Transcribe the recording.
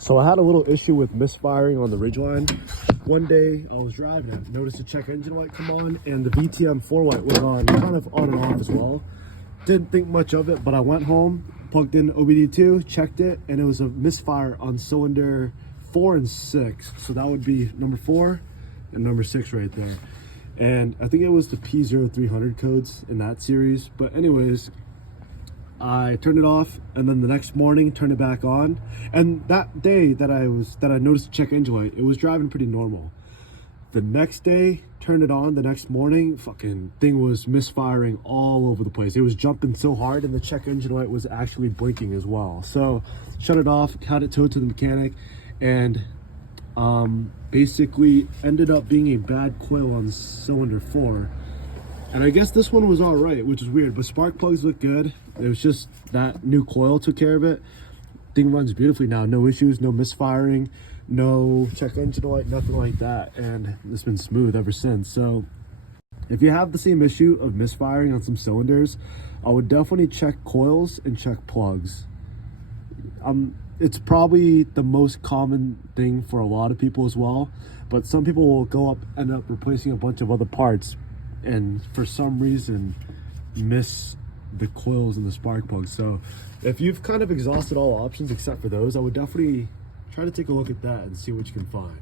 So I had a little issue with misfiring on the Ridgeline. One day I was driving it, noticed the check engine light come on and the VTM 4 light was on, kind of on and off as well. Didn't think much of it, but I went home, plugged in OBD2, checked it, and it was a misfire on cylinder 4 and 6. So that would be number 4 and number 6 right there. And I think it was the P0300 codes in that series. But anyways, I turned it off, and then the next morning turned it back on. And that day that I noticed the check engine light, it was driving pretty normal. The next day, turned it on. The next morning, fucking thing was misfiring all over the place. It was jumping so hard, and the check engine light was actually blinking as well. So shut it off, had it towed to the mechanic, and basically ended up being a bad coil on cylinder 4. And I guess this one was all right, which is weird, but spark plugs look good. It was just that new coil took care of it. Thing runs beautifully now, no issues, no misfiring, no check engine light, nothing like that. And it's been smooth ever since. So if you have the same issue of misfiring on some cylinders, I would definitely check coils and check plugs. It's probably the most common thing for a lot of people as well, but some people will end up replacing a bunch of other parts and for some reason miss the coils and the spark plugs. So if you've kind of exhausted all options except for those, I would definitely try to take a look at that and see what you can find.